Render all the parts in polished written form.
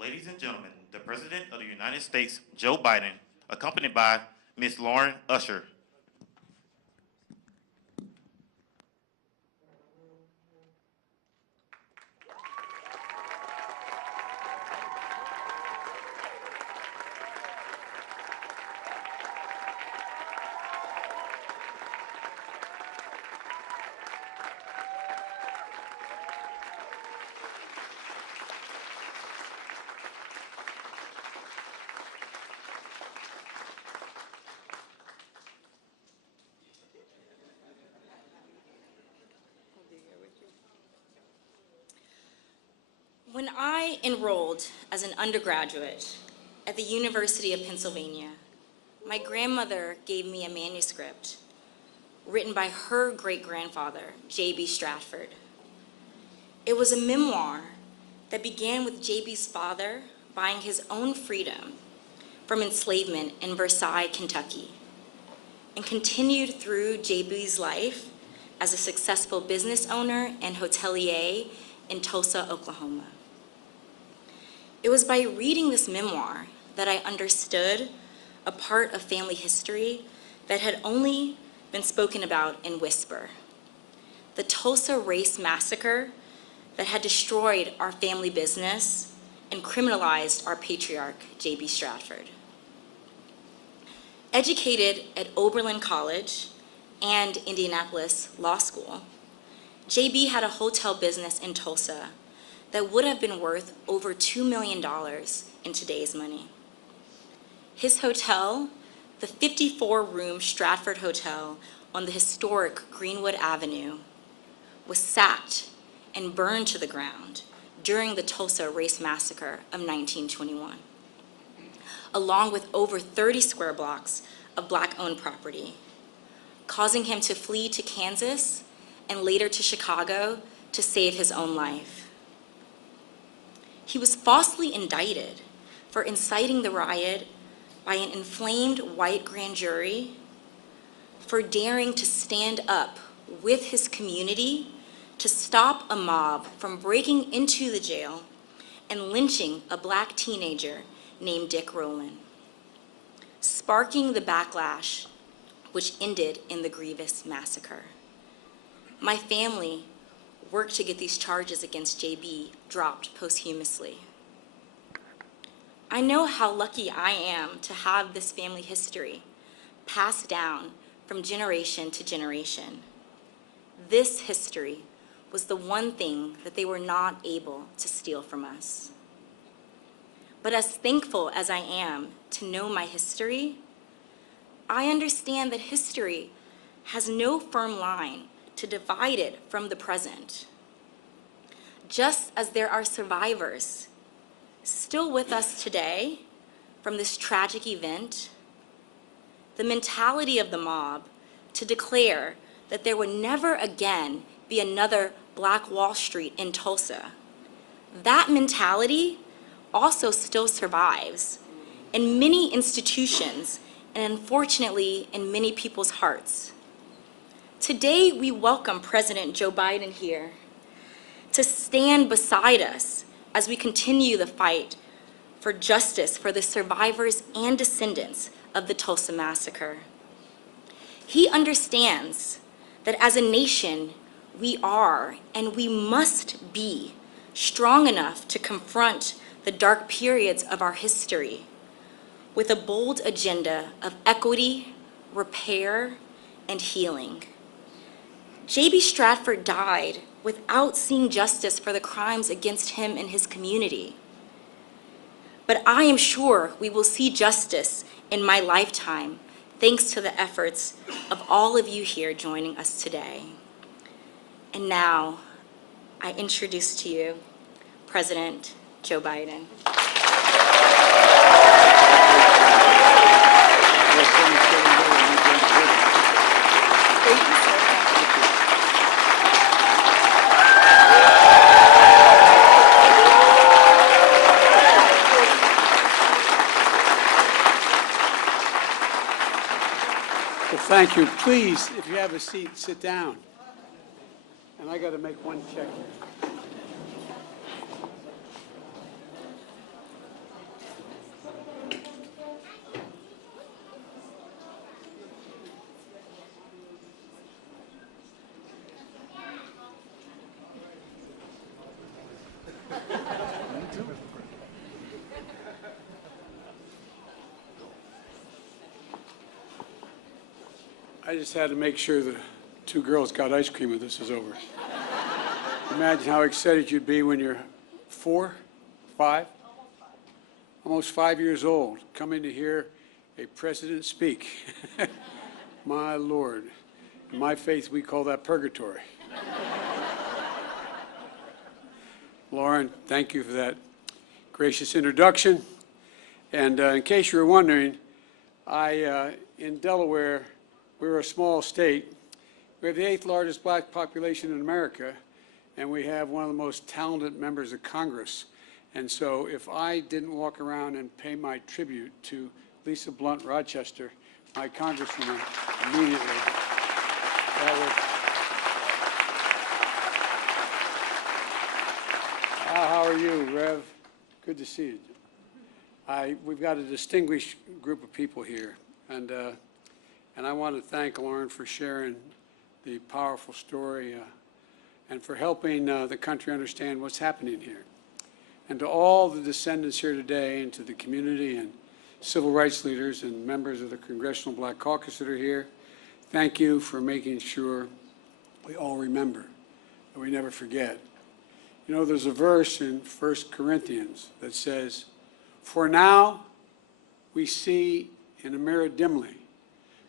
Ladies and gentlemen, the President of the United States, Joe Biden, accompanied by Ms. Lauren Usher. When I enrolled as an undergraduate at the University of Pennsylvania, my grandmother gave me a manuscript written by her great-grandfather, J.B. Stratford. It was a memoir that began with J.B.'s father buying his own freedom from enslavement in Versailles, Kentucky, and continued through J.B.'s life as a successful business owner and hotelier in Tulsa, Oklahoma. It was by reading this memoir that I understood a part of family history that had only been spoken about in whisper. The Tulsa race massacre that had destroyed our family business and criminalized our patriarch, J.B. Stratford. Educated at Oberlin College and Indianapolis Law School, J.B. had a hotel business in Tulsa that would have been worth over $2 million in today's money. His hotel, the 54-room Stratford Hotel on the historic Greenwood Avenue, was sacked and burned to the ground during the Tulsa Race Massacre of 1921, along with over 30 square blocks of Black-owned property, causing him to flee to Kansas and later to Chicago to save his own life. He was falsely indicted for inciting the riot by an inflamed white grand jury for daring to stand up with his community to stop a mob from breaking into the jail and lynching a Black teenager named Dick Rowland, sparking the backlash which ended in the grievous massacre. My family worked to get these charges against JB dropped posthumously. I know how lucky I am to have this family history passed down from generation to generation. This history was the one thing that they were not able to steal from us. But as thankful as I am to know my history, I understand that history has no firm line to divide it from the present. Just as there are survivors still with us today from this tragic event, the mentality of the mob to declare that there would never again be another Black Wall Street in Tulsa, that mentality also still survives in many institutions and unfortunately in many people's hearts. Today, we welcome President Joe Biden here to stand beside us as we continue the fight for justice for the survivors and descendants of the Tulsa massacre. He understands that as a nation, we are and we must be strong enough to confront the dark periods of our history with a bold agenda of equity, repair, and healing. J.B. Stratford died without seeing justice for the crimes against him and his community. But I am sure we will see justice in my lifetime, thanks to the efforts of all of you here joining us today. And now, I introduce to you President Joe Biden. Thank you. Please, if you have a seat, sit down. And I got to make one check here. I just had to make sure the two girls got ice cream when this is over. Imagine how excited you'd be when you're 4, 5, almost 5 years old, coming to hear a president speak. My Lord. In my faith, we call that purgatory. Lauren, thank you for that gracious introduction. And in case you were wondering, in Delaware, we're a small state. We have the 8th largest black population in America, and we have one of the most talented members of Congress. And so if I didn't walk around and pay my tribute to Lisa Blunt Rochester, my congresswoman, immediately, that would... How are you, Rev? Good to see you. We've got a distinguished group of people here, and I want to thank Lauren for sharing the powerful story and for helping the country understand what's happening here. And to all the descendants here today, and to the community and civil rights leaders and members of the Congressional Black Caucus that are here, thank you for making sure we all remember, that we never forget. You know, there's a verse in 1 Corinthians that says, "For now we see in a mirror dimly,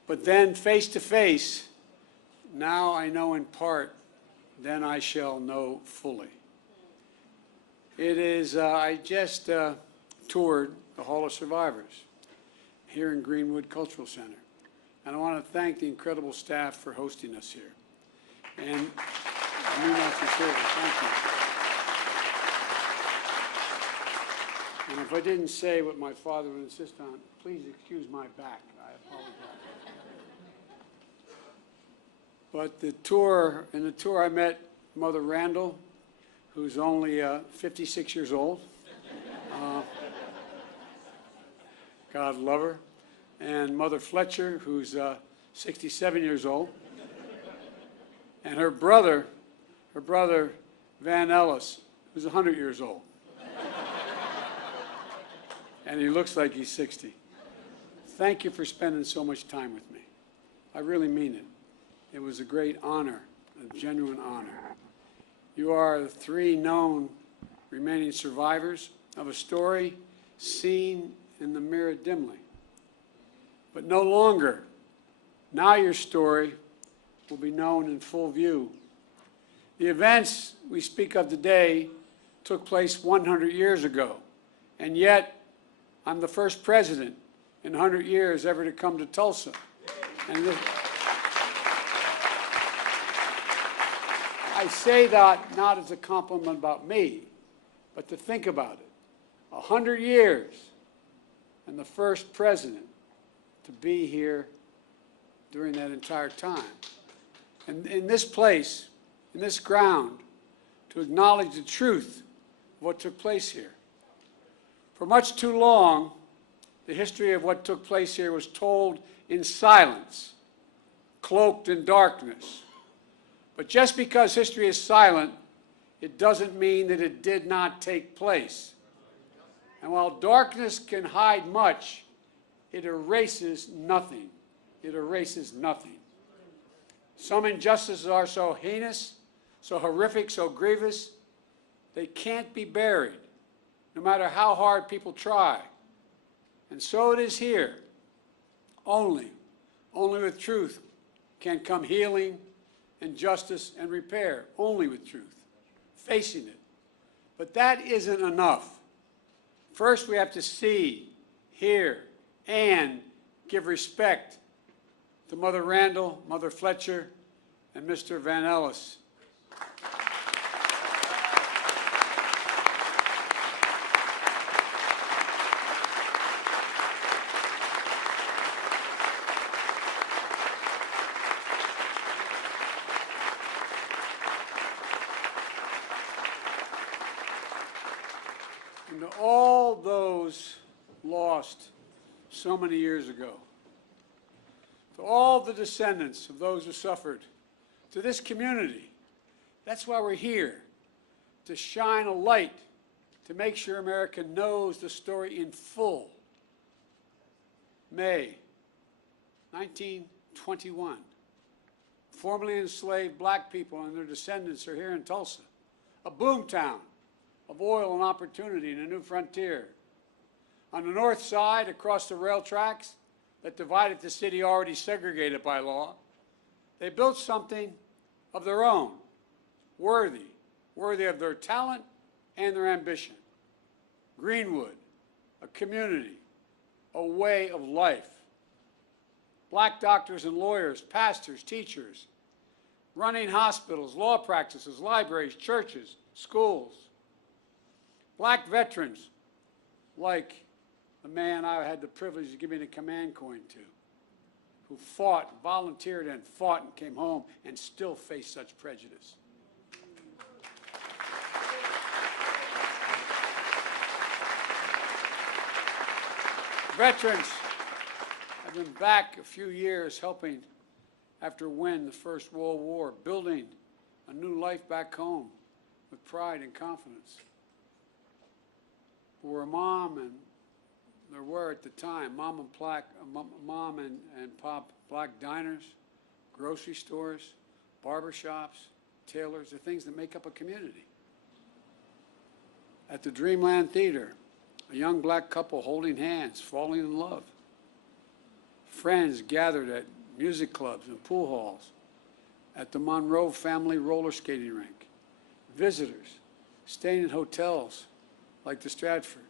but then face to face, now I know in part, then I shall know fully." It is, I just toured the Hall of Survivors here in Greenwood Cultural Center. And I want to thank the incredible staff for hosting us here. And I mean that sincerely, thank you. And if I didn't say what my father would insist on, please excuse my back. I apologize. But in the tour I met Mother Randall, who's only 56 years old. God love her. And Mother Fletcher, who's 67 years old. And her brother Van Ellis, who's 100 years old. And he looks like he's 60. Thank you for spending so much time with me. I really mean it. It was a great honor, a genuine honor. You are the 3 known remaining survivors of a story seen in the mirror dimly. But no longer. Now your story will be known in full view. The events we speak of today took place 100 years ago, and yet I'm the first president in 100 years ever to come to Tulsa. And I say that not as a compliment about me, but to think about it. 100 years and the first president to be here during that entire time. And in this place, in this ground, to acknowledge the truth of what took place here. For much too long, the history of what took place here was told in silence, cloaked in darkness. But just because history is silent, it doesn't mean that it did not take place. And while darkness can hide much, it erases nothing. It erases nothing. Some injustices are so heinous, so horrific, so grievous, they can't be buried, no matter how hard people try. And so it is here. Only with truth can come healing and justice and repair. Only with truth. Facing it. But that isn't enough. First, we have to see, hear, and give respect to Mother Randall, Mother Fletcher, and Mr. Van Ellis. And to all those lost so many years ago, to all the descendants of those who suffered, to this community, that's why we're here, to shine a light, to make sure America knows the story in full. May 1921, formerly enslaved black people and their descendants are here in Tulsa, a boomtown of oil and opportunity and a new frontier. On the north side, across the rail tracks that divided the city already segregated by law, they built something of their own, worthy of their talent and their ambition. Greenwood, a community, a way of life. Black doctors and lawyers, pastors, teachers, running hospitals, law practices, libraries, churches, schools. Black veterans, like the man I had the privilege of giving a command coin to, who fought, volunteered and fought and came home and still face such prejudice. Veterans have been back a few years helping after winning the First World War, building a new life back home with pride and confidence. For a mom, and there were at the time, mom and pop black diners, grocery stores, barbershops, tailors, the things that make up a community. At the Dreamland Theater, a young black couple holding hands, falling in love. Friends gathered at music clubs and pool halls, at the Monroe family roller skating rink. Visitors staying in hotels like the Stratford.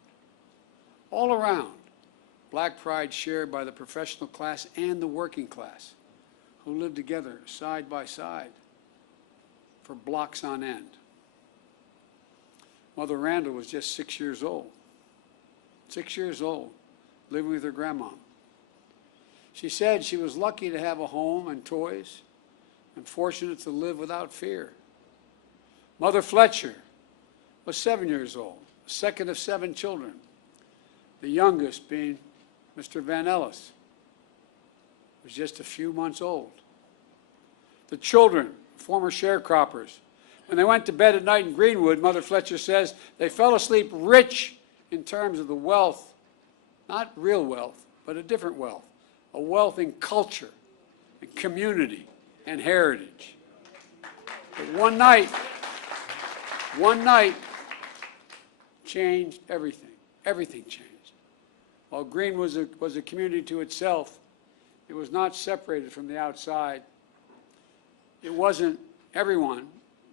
All around, black pride shared by the professional class and the working class, who lived together side by side for blocks on end. Mother Randall was just 6 years old. 6 years old, living with her grandma. She said she was lucky to have a home and toys and fortunate to live without fear. Mother Fletcher was 7 years old, the second of 7 children, the youngest being Mr. Van Ellis, was just a few months old. The children, former sharecroppers, when they went to bed at night in Greenwood, Mother Fletcher says they fell asleep rich in terms of the wealth, not real wealth, but a different wealth, a wealth in culture and community and heritage. But one night changed everything. Everything changed. While Greenwood was a community to itself, it was not separated from the outside. It wasn't everyone,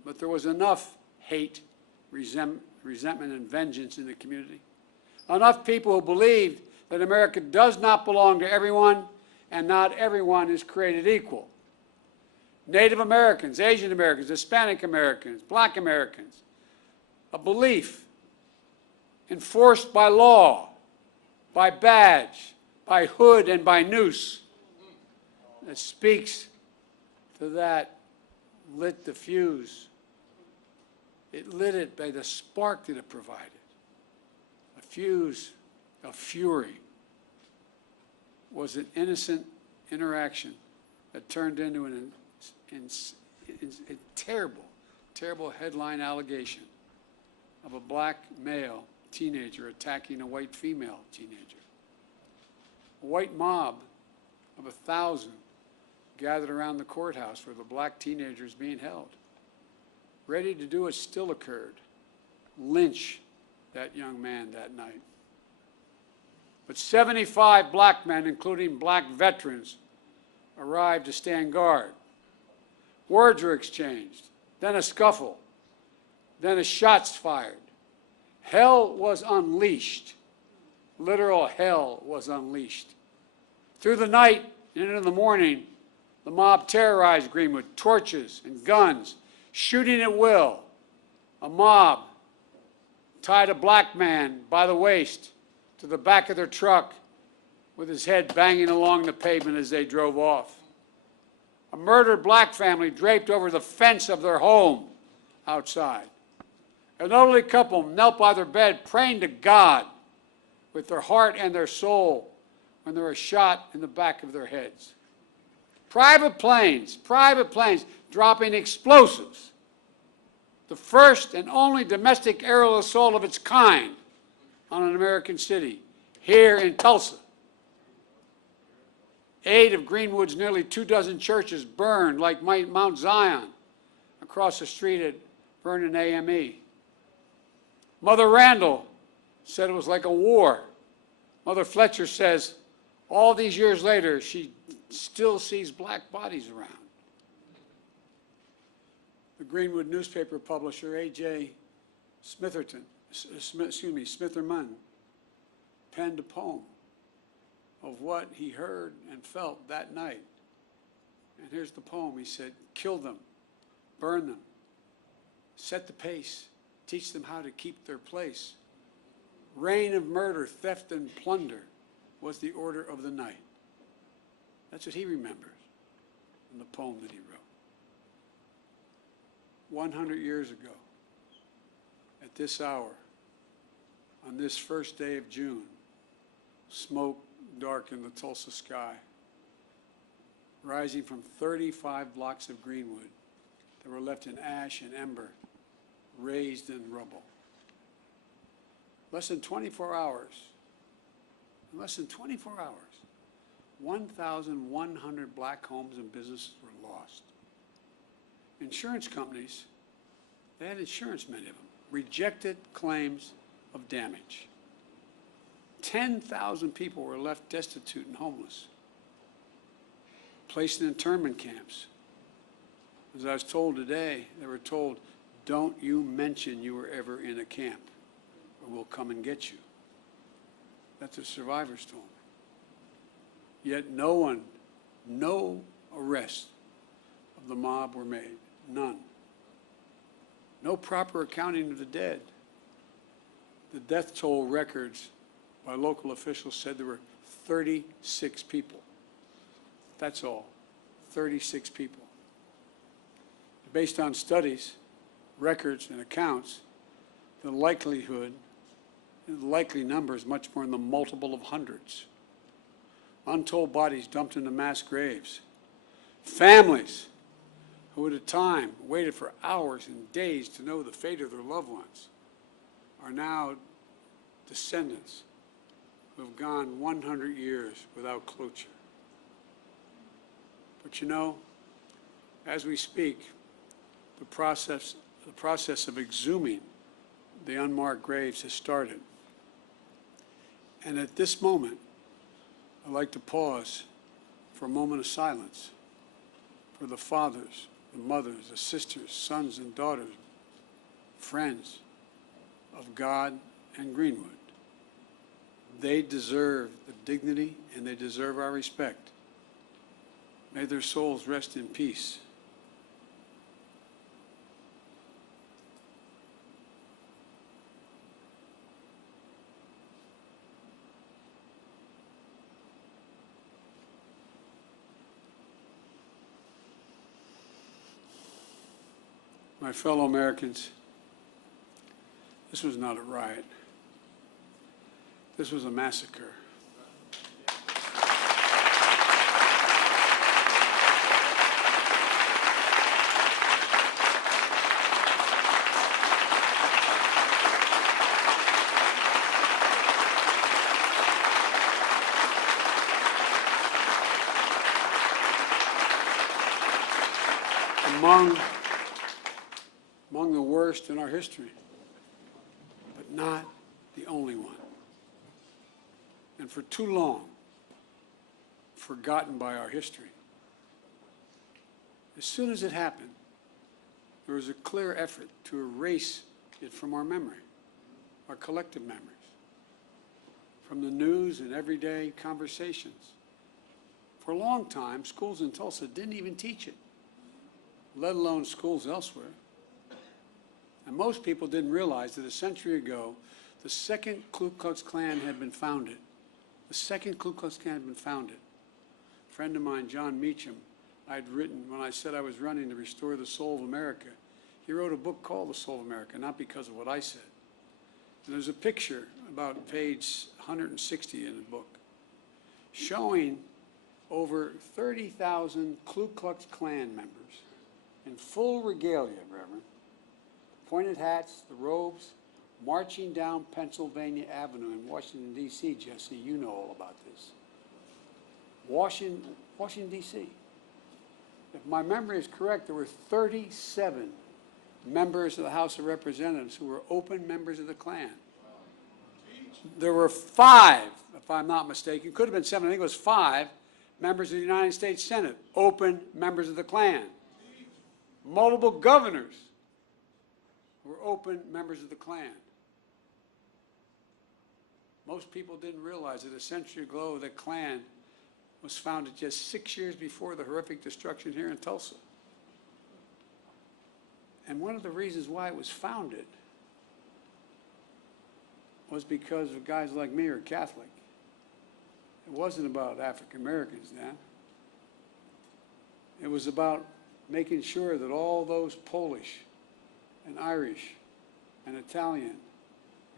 but there was enough hate, resentment, and vengeance in the community. Enough people who believed that America does not belong to everyone and not everyone is created equal. Native Americans, Asian Americans, Hispanic Americans, Black Americans, a belief enforced by law, by badge, by hood, and by noose that speaks to that lit the fuse. It lit it by the spark that it provided. A fuse of fury was an innocent interaction that turned into a terrible, terrible headline allegation of a black male teenager attacking a white female teenager. A white mob of 1,000 gathered around the courthouse where the black teenagers being held. Ready to do what still occurred, lynch that young man that night. But 75 black men, including black veterans, arrived to stand guard. Words were exchanged, then a scuffle, then shots fired. Hell was unleashed. Literal hell was unleashed. Through the night and into the morning, the mob terrorized Greenwood, torches and guns, shooting at will. A mob tied a black man by the waist to the back of their truck with his head banging along the pavement as they drove off. A murdered black family draped over the fence of their home outside. An elderly couple knelt by their bed praying to God with their heart and their soul when they were shot in the back of their heads. Private planes dropping explosives. The first and only domestic aerial assault of its kind on an American city, here in Tulsa. 8 of Greenwood's nearly 24 churches burned like Mount Zion across the street at Vernon AME. Mother Randall said it was like a war. Mother Fletcher says all these years later she still sees black bodies around. The Greenwood newspaper publisher A.J. Smitherman penned a poem of what he heard and felt that night. And here's the poem. He said, "Kill them, burn them, set the pace, teach them how to keep their place. Reign of murder, theft, and plunder was the order of the night." That's what he remembers in the poem that he wrote. 100 years ago, at this hour, on this first day of June, smoke darkened the Tulsa sky, rising from 35 blocks of Greenwood that were left in ash and ember, raised in rubble. Less than 24 hours, 1,100 black homes and businesses were lost. Insurance companies, they had insurance, many of them, rejected claims of damage. 10,000 people were left destitute and homeless, placed in internment camps. As I was told today, they were told, "Don't you mention you were ever in a camp, or we'll come and get you." That's what survivors told me. Yet no arrests of the mob were made, none. No proper accounting of the dead. The death toll records by local officials said there were 36 people. That's all, 36 people. Based on studies, records, and accounts, the likely number is much more in the multiple of hundreds. Untold bodies dumped into mass graves. Families who at a time waited for hours and days to know the fate of their loved ones are now descendants who have gone 100 years without closure. But you know, as we speak, the process of exhuming the unmarked graves has started. And at this moment, I'd like to pause for a moment of silence for the fathers, the mothers, the sisters, sons and daughters, friends of God and Greenwood. They deserve the dignity and they deserve our respect. May their souls rest in peace. My fellow Americans, this was not a riot. This was a massacre. Among the worst in our history, but not the only one. And for too long, forgotten by our history. As soon as it happened, there was a clear effort to erase it from our memory, our collective memories, from the news and everyday conversations. For a long time, schools in Tulsa didn't even teach it, let alone schools elsewhere. And most people didn't realize that a century ago, the second Ku Klux Klan had been founded. The second Ku Klux Klan had been founded. A friend of mine, John Meacham, I'd written when I said I was running to restore the soul of America. He wrote a book called The Soul of America, not because of what I said. And there's a picture about page 160 in the book showing over 30,000 Ku Klux Klan members in full regalia, Reverend, pointed hats, the robes, marching down Pennsylvania Avenue in Washington, D.C., Jesse, you know all about this. Washington, D.C. If my memory is correct, there were 37 members of the House of Representatives who were open members of the Klan. There were 5, if I'm not mistaken, could have been 7, I think it was 5, members of the United States Senate, open members of the Klan. Multiple governors were open members of the Klan. Most people didn't realize that a century ago the Klan was founded just 6 years before the horrific destruction here in Tulsa. And one of the reasons why it was founded was because of guys like me who are Catholic. It wasn't about African Americans then. It was about making sure that all those Polish and Irish and Italian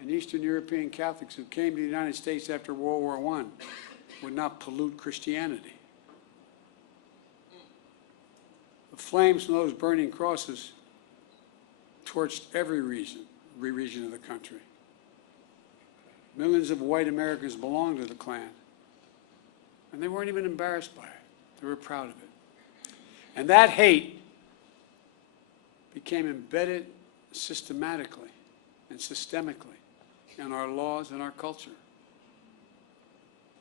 and Eastern European Catholics who came to the United States after World War I would not pollute Christianity. The flames from those burning crosses torched every region of the country. Millions of white Americans belonged to the Klan, and they weren't even embarrassed by it. They were proud of it. And that hate became embedded systematically and systemically in our laws and our culture.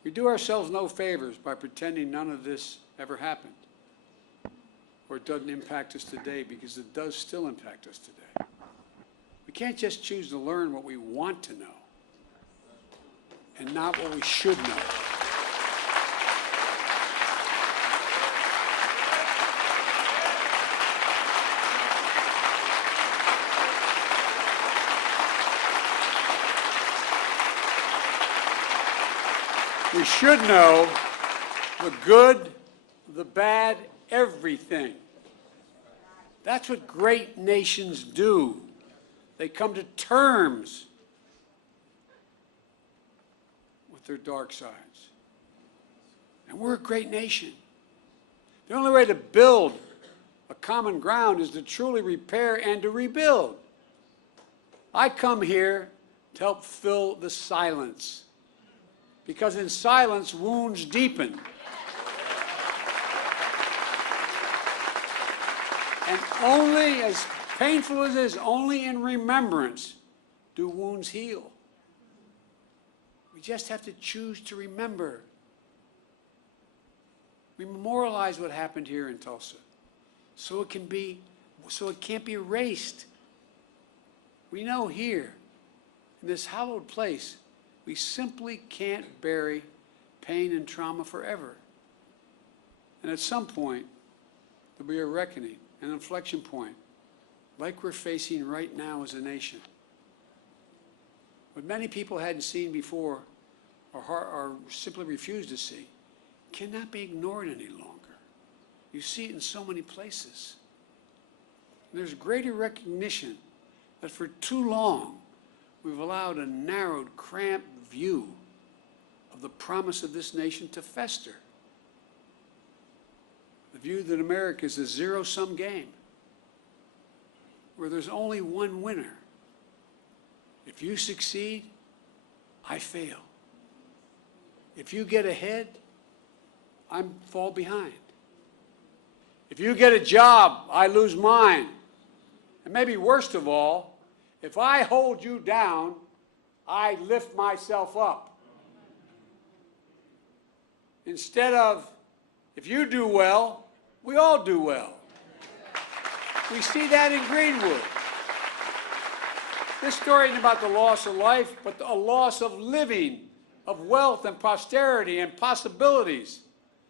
We do ourselves no favors by pretending none of this ever happened, or it doesn't impact us today, because it does still impact us today. We can't just choose to learn what we want to know and not what we should know. We should know the good, the bad, everything. That's what great nations do. They come to terms with their dark sides. And we're a great nation. The only way to build a common ground is to truly repair and to rebuild. I come here to help fill the silence, because in silence, wounds deepen. And only, as painful as it is, only in remembrance do wounds heal. We just have to choose to remember. We memorialize what happened here in Tulsa, so it can't be erased. We know here, in this hallowed place, we simply can't bury pain and trauma forever. And at some point, there'll be a reckoning, an inflection point, like we're facing right now as a nation. What many people hadn't seen before, or simply refused to see, cannot be ignored any longer. You see it in so many places. And there's greater recognition that for too long, we've allowed a narrowed, cramped view of the promise of this nation to fester. The view that America is a zero-sum game, where there's only one winner. If you succeed, I fail. If you get ahead, I fall behind. If you get a job, I lose mine. And maybe worst of all, if I hold you down, I lift myself up. Instead of, if you do well, we all do well. We see that in Greenwood. This story isn't about the loss of life, but a loss of living, of wealth and prosperity and possibilities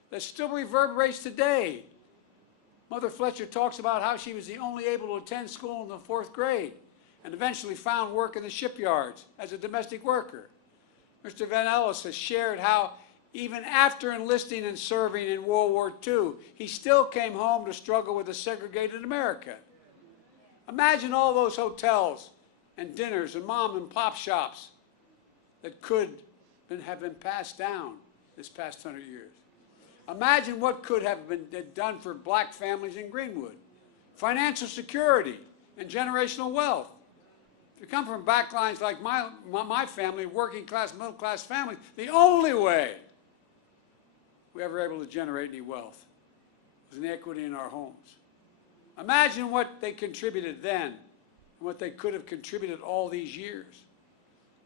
that still reverberates today. Mother Fletcher talks about how she was the only able to attend school in the 4th grade and eventually found work in the shipyards as a domestic worker. Mr. Van Ellis has shared how even after enlisting and serving in World War II, he still came home to struggle with a segregated America. Imagine all those hotels and dinners and mom and pop shops that could have been passed down this past 100 years. Imagine what could have been done for black families in Greenwood. Financial security and generational wealth. If you come from backlines like my family, working class, middle class family, the only way we ever able to generate any wealth. It was inequity in our homes. Imagine what they contributed then and what they could have contributed all these years.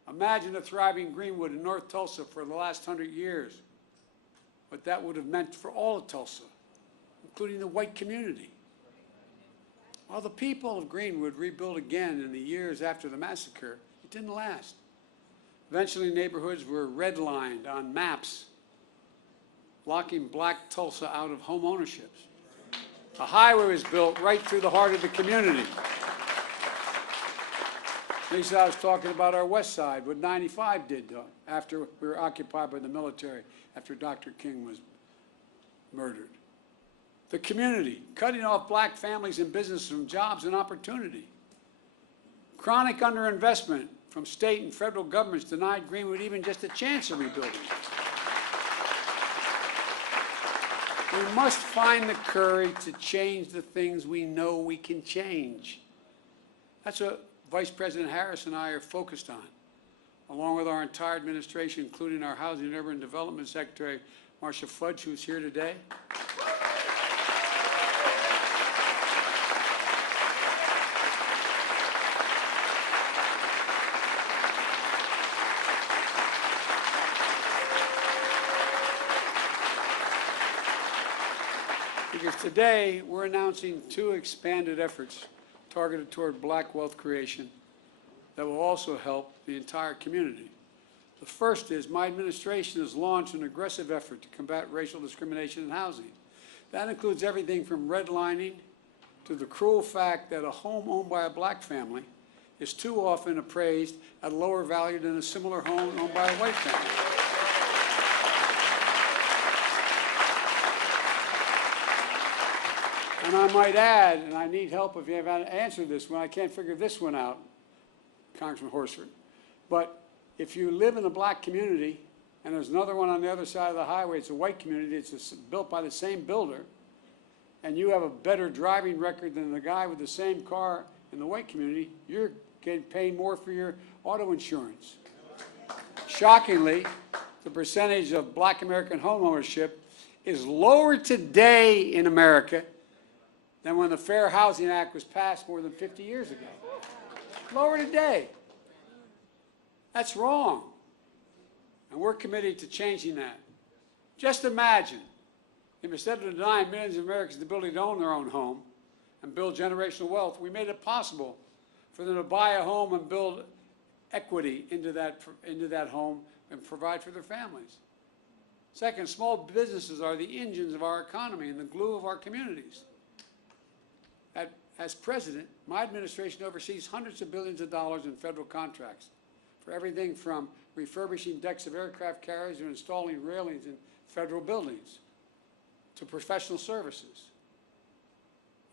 Imagine a thriving Greenwood in North Tulsa for the last 100 years, what that would have meant for all of Tulsa, including the white community. While the people of Greenwood rebuilt again in the years after the massacre, it didn't last. Eventually, neighborhoods were redlined on maps, locking Black Tulsa out of home ownership. A highway was built right through the heart of the community. Lisa, I was talking about our west side, what 95 did after we were occupied by the military, after Dr. King was murdered. The community, cutting off black families and businesses from jobs and opportunity. Chronic underinvestment from state and federal governments denied Greenwood even just a chance of rebuilding. We must find the courage to change the things we know we can change. That's what Vice President Harris and I are focused on, along with our entire administration, including our Housing and Urban Development Secretary, Marcia Fudge, who's here today. Because today we're announcing 2 expanded efforts targeted toward black wealth creation that will also help the entire community. The first is my administration has launched an aggressive effort to combat racial discrimination in housing. That includes everything from redlining to the cruel fact that a home owned by a black family is too often appraised at a lower value than a similar home owned by a white family. And I might add, and I need help if you have answered this one, I can't figure this one out, Congressman Horsford, but if you live in a black community and there's another one on the other side of the highway, it's a white community, it's built by the same builder, and you have a better driving record than the guy with the same car in the white community, you're paying more for your auto insurance. Shockingly, the percentage of black American home ownership is lower today in America than when the Fair Housing Act was passed more than 50 years ago. Lower today. That's wrong. And we're committed to changing that. Just imagine if instead of denying millions of Americans the ability to own their own home and build generational wealth, we made it possible for them to buy a home and build equity into that home and provide for their families. Second, small businesses are the engines of our economy and the glue of our communities. As president, my administration oversees hundreds of billions of dollars in federal contracts for everything from refurbishing decks of aircraft carriers to installing railings in federal buildings to professional services.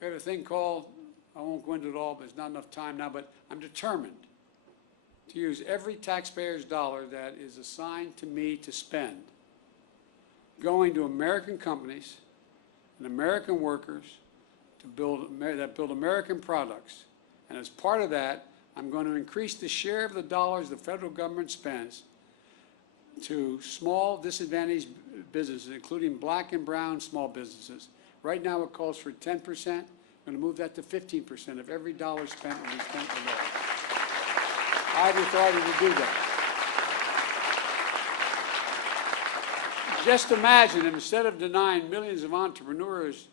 We have a thing called, I won't go into it all, but there's not enough time now, but I'm determined to use every taxpayer's dollar that is assigned to me to spend going to American companies and American workers that build American products. And as part of that, I'm going to increase the share of the dollars the federal government spends to small disadvantaged businesses, including black and brown small businesses. Right now it calls for 10%. I'm going to move that to 15% of every dollar spent will be spent below. I have the authority to do that. Just imagine if instead of denying millions of entrepreneurs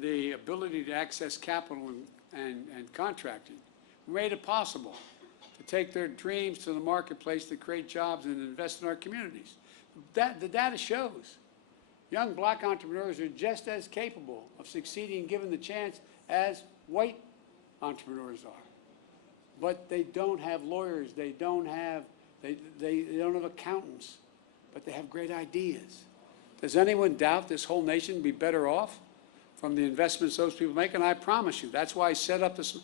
the ability to access capital and contracting, we made it possible to take their dreams to the marketplace to create jobs and invest in our communities. The data shows young black entrepreneurs are just as capable of succeeding given the chance as white entrepreneurs are. But they don't have lawyers, they don't have accountants, but they have great ideas. Does anyone doubt this whole nation would be better off from the investments those people make? And I promise you, that's why I set up this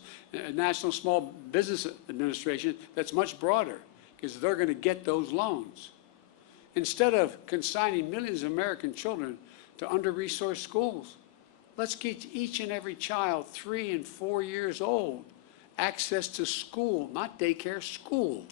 National Small Business Administration that's much broader, because they're going to get those loans. Instead of consigning millions of American children to under-resourced schools, let's get each and every child 3 and 4 years old access to school, not daycare, school.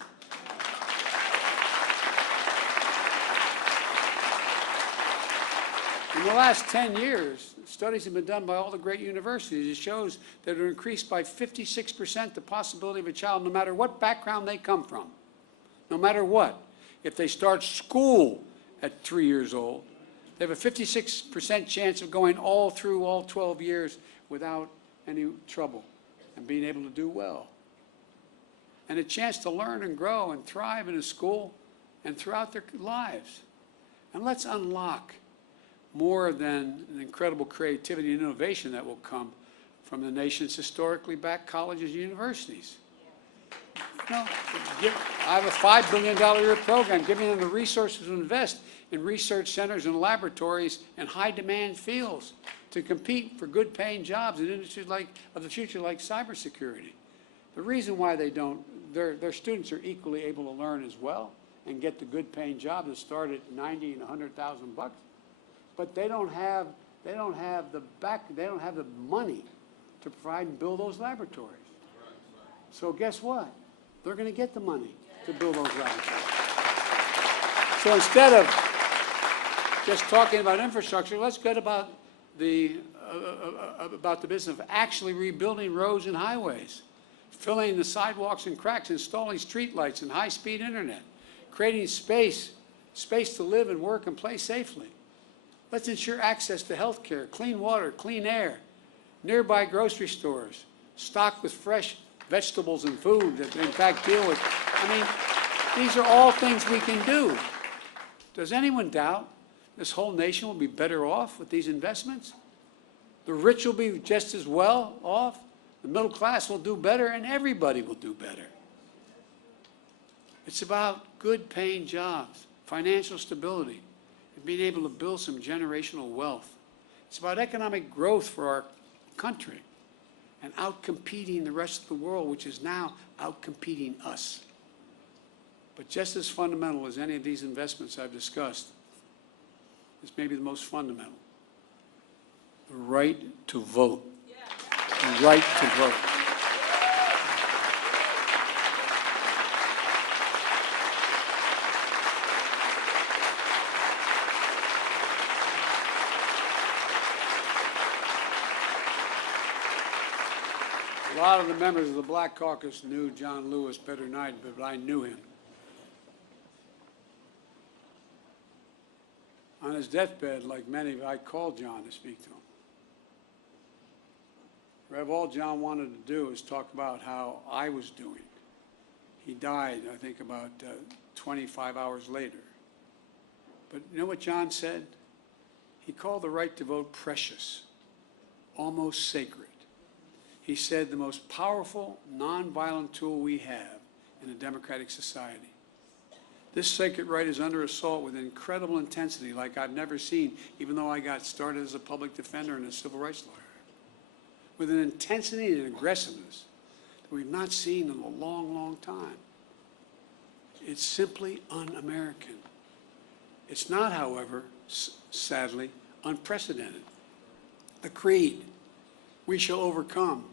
In the last 10 years, studies have been done by all the great universities. It shows that it increased by 56% the possibility of a child, no matter what background they come from, no matter what. If they start school at 3 years old, they have a 56% chance of going all through all 12 years without any trouble and being able to do well. And a chance to learn and grow and thrive in a school and throughout their lives. And let's unlock more than an incredible creativity and innovation that will come from the nation's historically backed colleges and universities. You know, I have a $5 billion a year program giving them the resources to invest in research centers and laboratories in high-demand fields to compete for good-paying jobs in industries of the future like cybersecurity. The reason why they don't, their students are equally able to learn as well and get the good-paying jobs that start at $90,000 and $100,000, but they don't have the money to provide and build those laboratories. So guess what? They're going to get the money to build those laboratories. So instead of just talking about infrastructure, let's get about the business of actually rebuilding roads and highways, filling the sidewalks and cracks, installing street lights and high-speed internet, creating space to live and work and play safely. Let's ensure access to health care, clean water, clean air, nearby grocery stores, stocked with fresh vegetables and food that in fact deal with. I mean, these are all things we can do. Does anyone doubt this whole nation will be better off with these investments? The rich will be just as well off, the middle class will do better, and everybody will do better. It's about good paying jobs, financial stability, and being able to build some generational wealth. It's about economic growth for our country and outcompeting the rest of the world, which is now outcompeting us. But just as fundamental as any of these investments I've discussed is maybe the most fundamental: the right to vote. The right to vote. A lot of the members of the Black Caucus knew John Lewis better than I did, but I knew him. On his deathbed, like many, I called John to speak to him. Rev, all John wanted to do is talk about how I was doing. He died, I think, about 25 hours later. But you know what John said? He called the right to vote precious, almost sacred. He said the most powerful, nonviolent tool we have in a democratic society. This sacred right is under assault with incredible intensity like I've never seen, even though I got started as a public defender and a civil rights lawyer. With an intensity and aggressiveness that we've not seen in a long, long time. It's simply un-American. It's not, however, sadly, unprecedented. The creed, "We shall overcome,"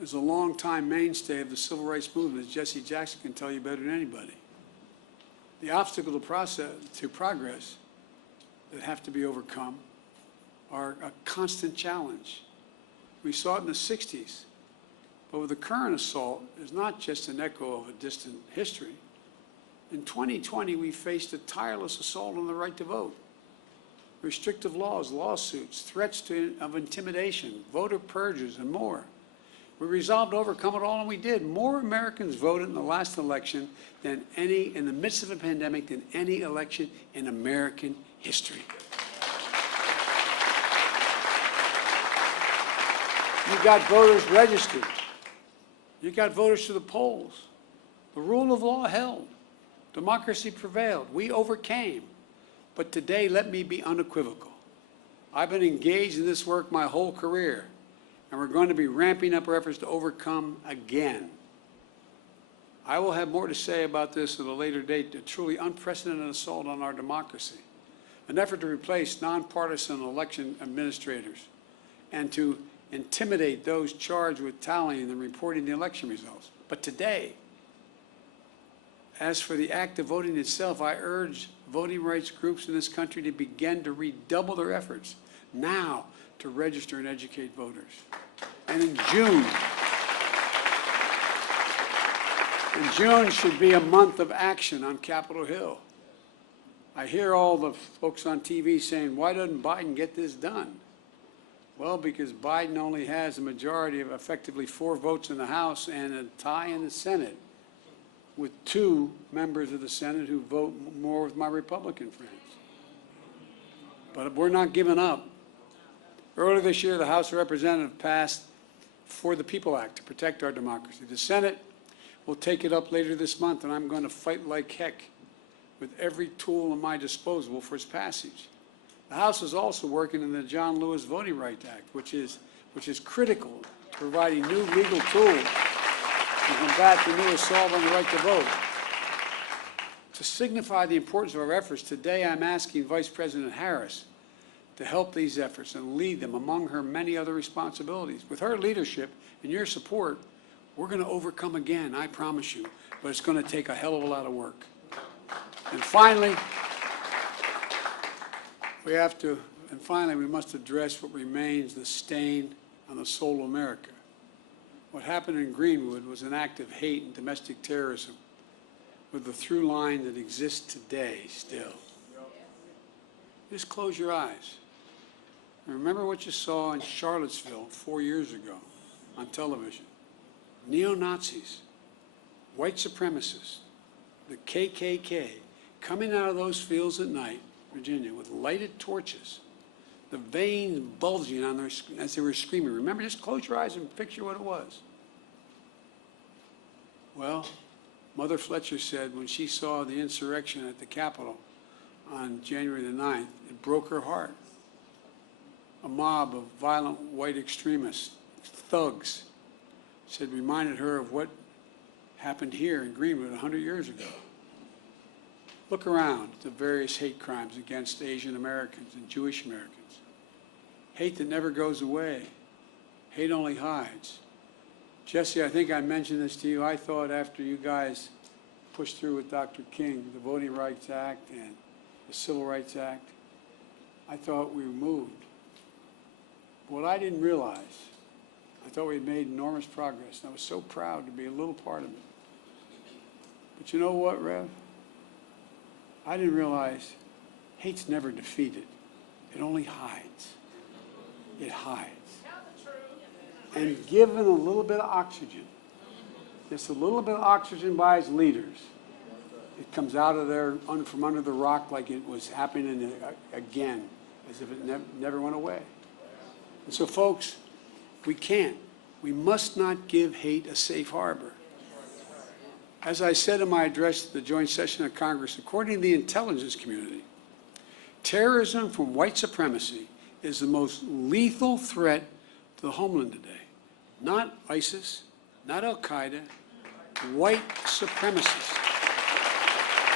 is a long-time mainstay of the civil rights movement, as Jesse Jackson can tell you better than anybody. The obstacle to progress that have to be overcome are a constant challenge. We saw it in the 60s, but with the current assault, it's not just an echo of a distant history. In 2020, we faced a tireless assault on the right to vote. Restrictive laws, lawsuits, threats of intimidation, voter purges, and more. We resolved to overcome it all, and we did. More Americans voted in the last election than in the midst of a pandemic, than any election in American history. You got voters registered. You got voters to the polls. The rule of law held. Democracy prevailed. We overcame. But today, let me be unequivocal. I've been engaged in this work my whole career, and we're going to be ramping up our efforts to overcome again. I will have more to say about this at a later date, a truly unprecedented assault on our democracy, an effort to replace nonpartisan election administrators and to intimidate those charged with tallying and reporting the election results. But today, as for the act of voting itself, I urge voting rights groups in this country to begin to redouble their efforts now to register and educate voters. And in June should be a month of action on Capitol Hill. I hear all the folks on TV saying, why doesn't Biden get this done? Well, because Biden only has a majority of effectively 4 votes in the House and a tie in the Senate, with 2 members of the Senate who vote more with my Republican friends. But we're not giving up. Earlier this year, the House of Representatives passed For the People Act to protect our democracy. The Senate will take it up later this month, and I'm going to fight like heck with every tool at my disposal for its passage. The House is also working on the John Lewis Voting Rights Act, which is critical to providing new legal tools to combat the new assault on the right to vote. To signify the importance of our efforts, today I'm asking Vice President Harris to help these efforts and lead them among her many other responsibilities. With her leadership and your support, we're going to overcome again, I promise you, but it's going to take a hell of a lot of work. And finally, we must address what remains the stain on the soul of America. What happened in Greenwood was an act of hate and domestic terrorism with the through line that exists today still. Just close your eyes. And remember what you saw in Charlottesville 4 years ago on television. Neo-Nazis, white supremacists, the KKK, coming out of those fields at night, Virginia, with lighted torches, the veins bulging on their, as they were screaming. Remember, just close your eyes and picture what it was. Well, Mother Fletcher said when she saw the insurrection at the Capitol on January the 9th, it broke her heart. A mob of violent white extremists, thugs, reminded her of what happened here in Greenwood 100 years ago. Look around at the various hate crimes against Asian Americans and Jewish Americans. Hate that never goes away. Hate only hides. Jesse, I think I mentioned this to you. I thought after you guys pushed through with Dr. King, the Voting Rights Act and the Civil Rights Act, I thought we were moved. What I didn't realize, I thought we had made enormous progress, and I was so proud to be a little part of it. But you know what, Rev? I didn't realize hate's never defeated. It only hides. It hides. And given a little bit of oxygen, just a little bit of oxygen by its leaders, it comes out of there from under the rock like it was happening again, as if it never went away. And so, folks, we must not give hate a safe harbor. As I said in my address to the joint session of Congress, according to the intelligence community, terrorism from white supremacy is the most lethal threat to the homeland today. Not ISIS, not Al-Qaeda, white supremacists.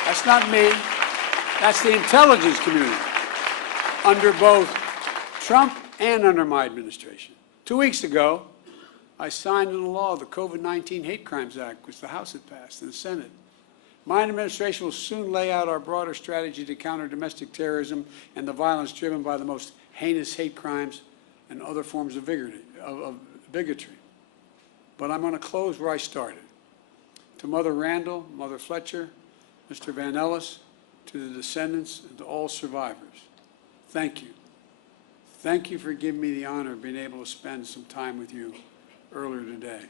That's not me. That's the intelligence community under both Trump and under my administration. 2 weeks ago, I signed into law the COVID-19 Hate Crimes Act, which the House had passed, and the Senate. My administration will soon lay out our broader strategy to counter domestic terrorism and the violence driven by the most heinous hate crimes and other forms of bigotry. But I'm going to close where I started. To Mother Randall, Mother Fletcher, Mr. Van Ellis, to the descendants, and to all survivors, thank you. Thank you for giving me the honor of being able to spend some time with you earlier today.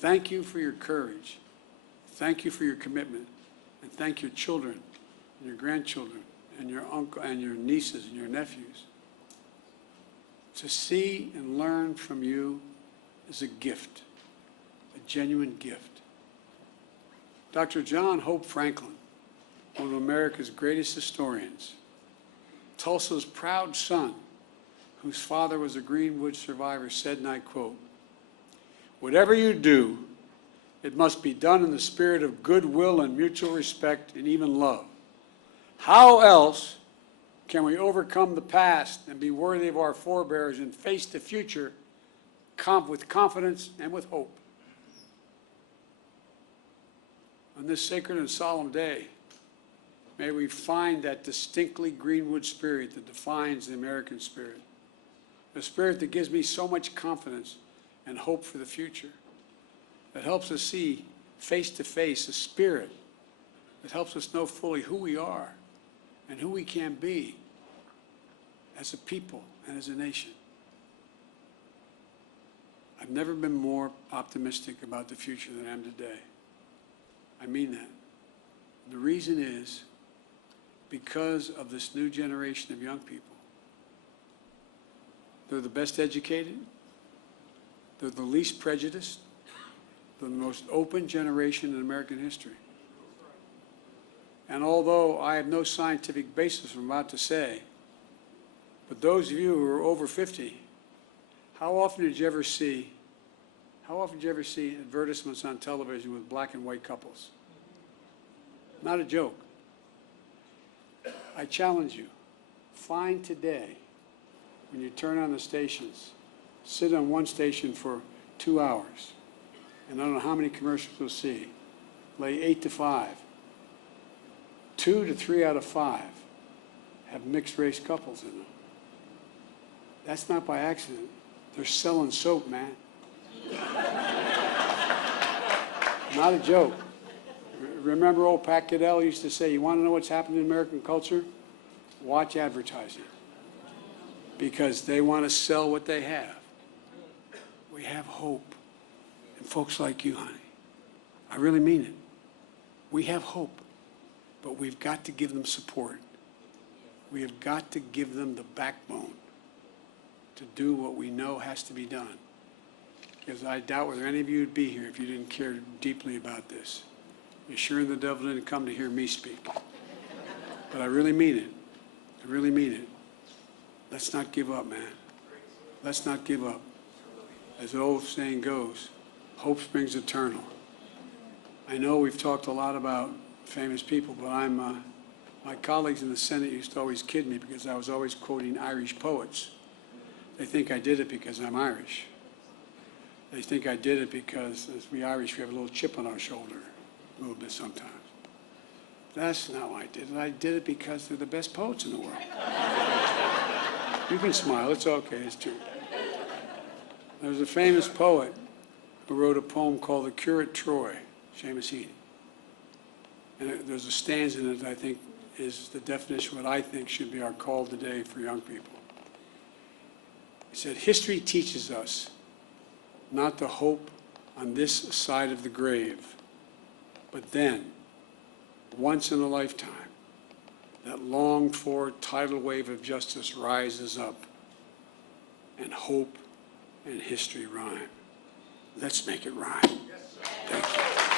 Thank you for your courage. Thank you for your commitment. And thank your children and your grandchildren and your uncle and your nieces and your nephews. To see and learn from you is a gift, a genuine gift. Dr. John Hope Franklin, one of America's greatest historians, Tulsa's proud son, whose father was a Greenwood survivor, said, and I quote, "Whatever you do, it must be done in the spirit of goodwill and mutual respect and even love. How else can we overcome the past and be worthy of our forebears and face the future with confidence and with hope?" On this sacred and solemn day, May we find that distinctly Greenwood spirit that defines the American spirit. A spirit that gives me so much confidence and hope for the future. That helps us see face to face a spirit that helps us know fully who we are and who we can be as a people and as a nation. I've never been more optimistic about the future than I am today. I mean that. The reason is because of this new generation of young people. They're the best educated, they're the least prejudiced, they're the most open generation in American history. And although I have no scientific basis for what I'm about to say, but those of you who are over 50, how often did you ever see advertisements on television with black and white couples? Not a joke. I challenge you, find today, when you turn on the stations, sit on one station for 2 hours, and I don't know how many commercials you'll see, lay 8 to 5. 2 to 3 out of 5 have mixed race couples in them. That's not by accident. They're selling soap, man. Not a joke. Remember old Pat Caddell used to say, you want to know what's happening in American culture? Watch advertising. Because they want to sell what they have. We have hope. And folks like you, honey, I really mean it. We have hope. But we've got to give them support. We have got to give them the backbone to do what we know has to be done. Because I doubt whether any of you would be here if you didn't care deeply about this. You're sure the devil didn't come to hear me speak. But I really mean it. I really mean it. Let's not give up, man. Let's not give up. As the old saying goes, hope springs eternal. I know we've talked a lot about famous people, but my colleagues in the Senate used to always kid me because I was always quoting Irish poets. They think I did it because I'm Irish. They think I did it because, as we Irish, we have a little chip on our shoulder, a little bit sometimes. That's not why I did it. I did it because they're the best poets in the world. You can smile, it's okay, it's true. There's a famous poet who wrote a poem called The Curate Troy, Seamus Heaney. And there's a stanza in it that I think is the definition of what I think should be our call today for young people. He said, history teaches us not to hope on this side of the grave, but then, once in a lifetime, that longed-for tidal wave of justice rises up, and hope and history rhyme. Let's make it rhyme. Thank you.